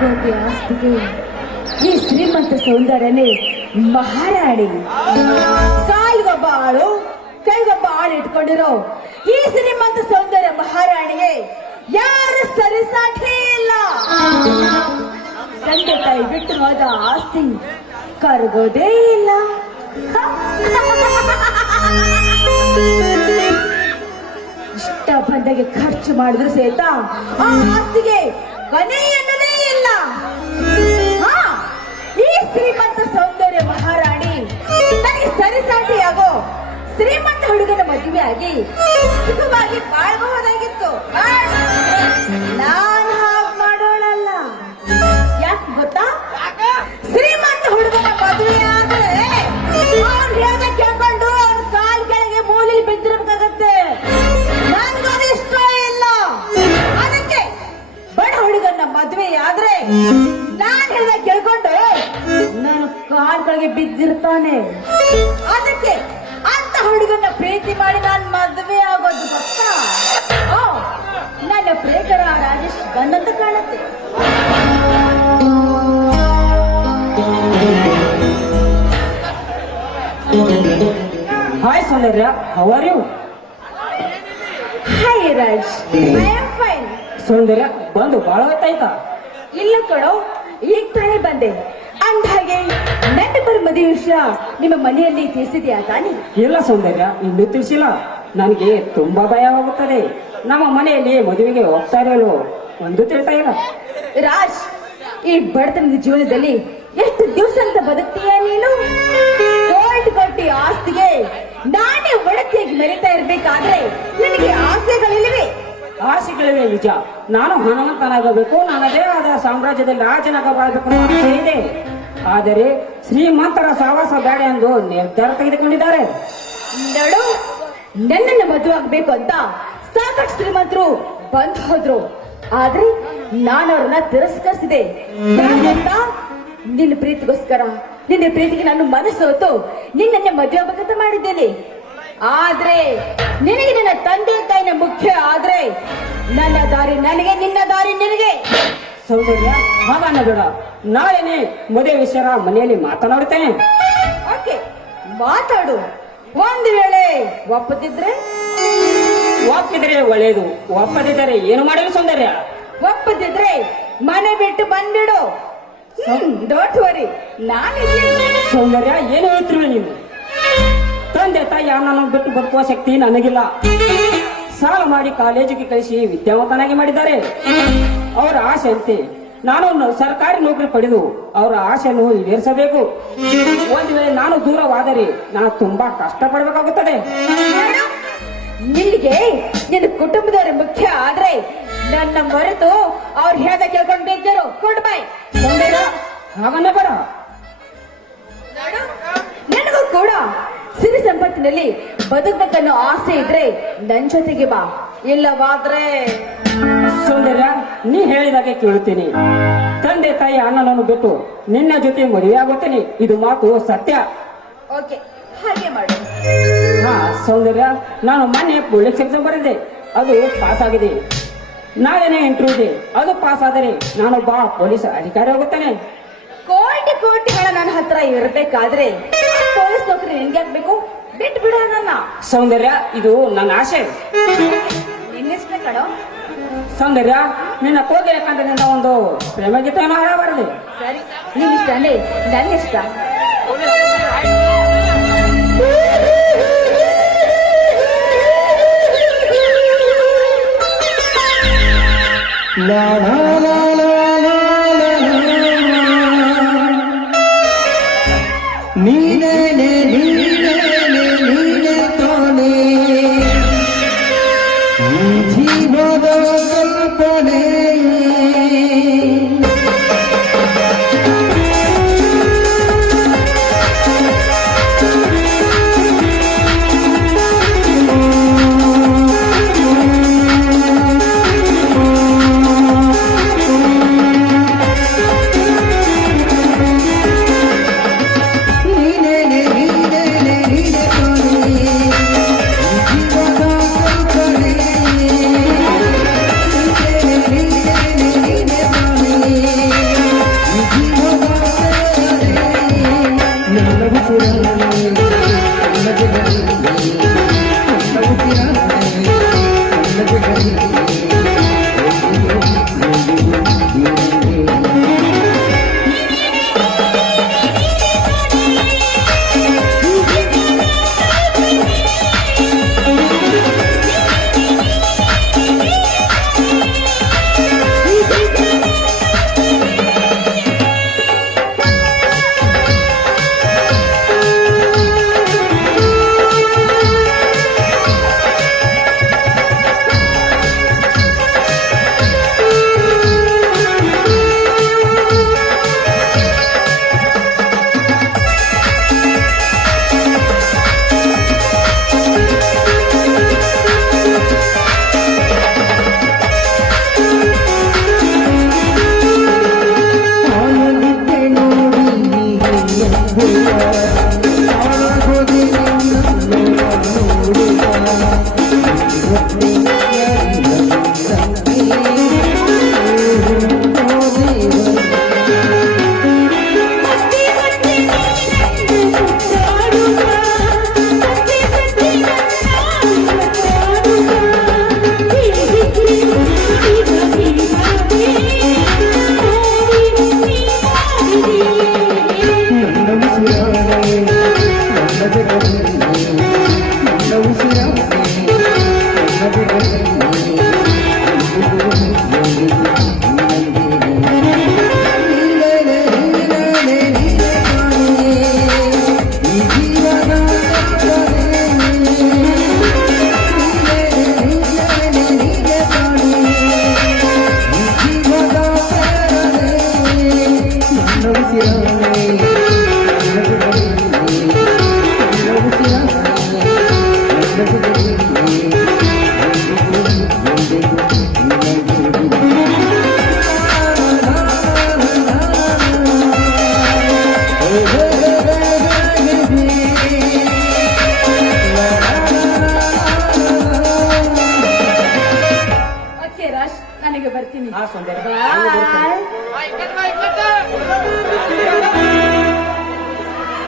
ಕೋಟಿ ಆಸ್ತಿಗೆ ಈ ಶ್ರೀಮಂತ ಸೌಂದರ್ಯನೇ ಮಹಾರಾಣಿ. ಕಾಲ್ಗೊಬ್ಬ ಆಳು ಕೈಗೊಬ್ಬ ಆಳು ಇಟ್ಕೊಂಡಿರೋ ಈ ಶ್ರೀಮಂತ ಸೌಂದರ್ಯ ಮಹಾರಾಣಿಗೆ ಯಾರು ಸರಿಸಾಟಿ ಇಲ್ಲ. ತಂದೆ ತಾಯಿ ಬಿಟ್ಟು ಹೋದ ಆಸ್ತಿ ಕರಗೋದೇ ಇಲ್ಲ. ಇಷ್ಟ ಬಂದಾಗೆ ಖರ್ಚು ಮಾಡಿದ್ರು ಸಹಿತ ಆ ಆಸ್ತಿಗೆ ಕೊನೆ ಅನ್ನೋದೇ ಇಲ್ಲ. ಈ ಶ್ರೀಮಂತ ಸೌಂದರ್ಯ ಮಹಾರಾಣಿ ನನಗೆ ಸರಿಸಾಟಿಯಾಗೋ ಶ್ರೀಮಂತ ಹುಡುಗನ ಮದುವೆ ಆಗಿ ಸುಖವಾಗಿ ಬಾಳ್ಬಹುದಾಗಿತ್ತು. ನಾನು ಹಾಗೆ ಮಾಡೋಳಲ್ಲ. ಯಾಕೆ ಗೊತ್ತಾ? ಶ್ರೀಮಂತ ಹುಡುಗನ ಮದುವೆ ಆದ್ರೆ ಅವ್ನು ಹೇಳ್ದ ಕೇಳ್ಕೊಂಡು ಅವ್ನ ಕಾಲ್ ಕೆಳಗೆ ಮೂಲೆಯಲ್ಲಿ ಬಿದ್ದಿರ್ಬೇಕಾಗತ್ತೆ. ನನ್ಗದು ಇಷ್ಟ ಇಲ್ಲ. ಅದಕ್ಕೆ ಬಡ ಹುಡುಗನ ಮದುವೆ ಆದ್ರೆ ನಾನ್ ಹೇಳ್ದ ಕೇಳ್ಕೊಂಡು ನಾನು ಕಾಲ್ ಕೆಳಗೆ ಬಿದ್ದಿರ್ತಾನೆ. ಅದಕ್ಕೆ ಅಂತ ಹುಡುಗನ ಪ್ರೀತಿ ಮಾಡಿ ನಾನು ಮದುವೆ ಆಗೋದು ಗೊತ್ತಾ? ನನ್ನ ಪ್ರೇಕರ ರಾಜೇಶ್ ಬಂದಂತ ಕಾಣುತ್ತೆ. Hi Soundarya, how are you? Hi Raj, I am fine. Soundarya ಬಂದು ಬಹಳ ಹೊತ್ತಾಯ್ತಾ? ಇಲ್ಲ ಕಣೋ, ಈಗ ತಾನೇ ಬಂದೆ. ಅಂದ್ಹಾಗೆ ನೆಂಟಪರ ಮದುವೆ ವಿಷಯ ನಿಮ್ಮ ಮನೆಯಲ್ಲಿ ತಿಳಿಸಿದ್ಯಾ ತಾನೆ? ಇಲ್ಲ ಸೌಂದರ್ಯ, ಇನ್ನೂ ತಿಳಿಸಿಲ್ಲ. ನನಗೆ ತುಂಬಾ ಭಯವಾಗುತ್ತದೆ. ನಮ್ಮ ಮನೆಯಲ್ಲಿ ಮದುವೆಗೆ ಹೋಗ್ತಾ ಇರಲು ಒಂದು ತಿಳಿತಾ ಇಲ್ಲ. ರಾಜ್, ಈ ಬಡತನದ ಜೀವನದಲ್ಲಿ ಎಷ್ಟು ದಿವಸ ಅಂತ ಬದುಕ್ತೀಯ ನೀನು? ಕೋಟಿ ಆಸ್ತಿಗೆ ನಾನೇ ಒಡತಿಯಾಗಿ ಮೆರಿತಾ ಇರ್ಬೇಕಾದ್ರೆ ನಿನಗೆ ಆಸೆಗಳಿಲ್ವೇ? ಆಸೆಗಳಿವೆ ನಿಜ. ನಾನು ಹನುಮಂತನಾಗಬೇಕು, ನನ್ನದೇ ಆದ ಸಾಮ್ರಾಜ್ಯದಲ್ಲಿ ರಾಜನಾಗಬಾರಬೇಕು ಅನ್ನೋ ಆಸೆ ಇದೆ. ಆದರೆ ಶ್ರೀಮಂತರ ಸಹವಾಸ ಬೇಡ ಎಂದು ನಿರ್ಧಾರ ತೆಗೆದುಕೊಂಡಿದ್ದಾರೆ. ನಡು, ನನ್ನನ್ನು ಮದುವೆ ಆಗ್ಬೇಕು ಅಂತ ಸಾಕಷ್ಟು ಶ್ರೀಮಂತರು ಬಂದು ಹೋದ್ರು. ಆದ್ರೆ ನಾನು ಅವ್ರನ್ನ ತಿರಸ್ಕರಿಸಿದೆ. ಯಾಕಂತ ನಿನ್ನ ಪ್ರೀತಿಗೋಸ್ಕರ, ನಿನ್ನ ಪ್ರೀತಿಗೆ ನಾನು ಮನಸ್ಸು ಹೊತ್ತು ನಿನ್ನನ್ನೇ ಮದುವೆ ಆಗಬೇಕಂತ ಮಾಡಿದ್ದೇನೆ. ಆದ್ರೆ ನಿನಗೆ ನನ್ನ ತಂದೆ ತಾಯಿನ ಮುಖ್ಯ. ಆದ್ರೆ ನನ್ನ ದಾರಿ ನನಗೆ, ನಿನ್ನ ದಾರಿ ನಿನಗೆ. ಸೌಂದರ್ಯ, ಹಾಗನ್ನ ಬೇಡ. ನಾಳೆನೆ ಮದುವೆ ವಿಷಯ ಮನೆಯಲ್ಲಿ ಮಾತನಾಡುತ್ತೇನೆ. ಓಕೆ, ಮಾತಾಡು. ಒಂದು ವೇಳೆ ಒಪ್ಪದಿದ್ರೆ? ಒಪ್ಪಿದರೆ ಒಳ್ಳೆಯದು, ಒಪ್ಪದಿದ್ದರೆ ಏನು ಮಾಡಲು ಸೌಂದರ್ಯ? ಒಪ್ಪದಿದ್ರೆ ಮನೆ ಬಿಟ್ಟು ಬಂದ್ಬಿಡು. ಡೋಂಟ್ ವರಿ, ನಾನಿದ್ದೀನಿ. ಸೌಂದರ್ಯ, ಏನು ಹೇಳ್ತಿರುವೆ ನೀನು? ತಂದೆ ತಾಯಿ ಅಣ್ಣನ ಬಿಟ್ಟು ಬದುಕುವ ಶಕ್ತಿ ನನಗಿಲ್ಲ. ಸಾಲ ಮಾಡಿ ಕಾಲೇಜಿಗೆ ಕಳಿಸಿ ವಿದ್ಯಾವಂತನಾಗಿ ಮಾಡಿದ್ದಾರೆ. ಅವರ ಆಸೆ ಅಂತೆ ನಾನು ಸರ್ಕಾರಿ ನೌಕರಿ ಪಡೆದು ಅವರ ಆಸೆಯನ್ನು ಈಡೇರಿಸಬೇಕು. ಒಂದು ವೇಳೆ ನಾನು ದೂರವಾದರೆ ನಾನು ತುಂಬಾ ಕಷ್ಟ ಪಡಬೇಕಾಗುತ್ತದೆ. ನಿನಗೆ ನಿನ್ನ ಕುಟುಂಬದವರ ಮುಖ್ಯ. ಆದ್ರೆ ನನ್ನ ಮರೆತು ಅವ್ರು ಹೇಳ್ದ ಕೇಳ್ಕೊಂಡು ಬೇಕಿರು ಕೊಡ್ ಬಾಯ್. ಸೌಂದರ್ಯ, ಹಾಗನ್ನ ಬೇಡ. ನನಗೂ ಕೂಡ ಸಿರಿ ಸಂಪತ್ತಿನಲ್ಲಿ ಬದುಕಬೇಕನ್ನೋ ಆಸೆ ಇದ್ರೆ ನನ್ ಜೊತೆಗೆ ಬಾ. ಇಲ್ಲವಾದ್ರೆ? ಸೌಂದರ್ಯ, ನೀ ಹೇಳಿದಾಗೆ ಕೇಳುತ್ತೀನಿ. ತಂದೆ ತಾಯಿ ಅಣ್ಣನನ್ನು ಬಿಟ್ಟು ನಿನ್ನ ಜೊತೆ ಮದುವೆ ಆಗುತ್ತೇನೆ. ಇದು ಮಾತು ಸತ್ಯ. ಓಕೆ, ಹಾಗೆ ಮಾಡು. ಹಾ ಸೌಂದರ್ಯ, ನಾನು ಮೊನ್ನೆ ಪೊಲೀಸ್ ಎಕ್ಸಾಮ್ ಬರೆದೆ, ಅದು ಪಾಸ್ ಆಗಿದೆ. ನಾಳೆನೇ ಇಂಟರ್ವ್ಯೂ ಇದೆ, ಅದು ಪಾಸ್ ಆದರೆ ನಾನೊಬ್ಬ ಪೊಲೀಸ್ ಅಧಿಕಾರಿ ಆಗುತ್ತೇನೆ. ಕೋಟಿಗಳ ನನ್ನ ಹತ್ರ ಇರಬೇಕಾದ್ರೆ ಪೊಲೀಸ್ ನೌಕರಿ ನಿನ್ಗೆ ಆಗ್ಬೇಕು? ಬಿಟ್ಟು ಬಿಡ ನನ್ನ. ಸೌಂದರ್ಯ, ಇದು ನನ್ನ ಆಸೆ. ನಿನ್ನಿಷ್ಟ ಕಣೋ. ಸೌಂದರ್ಯ, ನಿನ್ನ ಕೋಗಿಲ ಕಂದನಿಂದ ಒಂದು ಪ್ರೇಮ ಗೀತೆಯನ್ನು ಹಾಡಬಾರದು? ಸರಿ, ನಿನ್ನಿಷ್ಟ ಅಂದ್ರೆ ನನ್ನ ಇಷ್ಟ. La la la la la la ನೀನೆ ನೀನೆ ನೀನೆ ತಾನೆ ಈ ಜೀವದ ಕಲ್ಪನೆ. ಓಕೆ ರಾಜ್ ನನಗೆ ಬರ್ತೀನಿ ಆ ಸೌಂದರ್ಯ ಬಾಯ್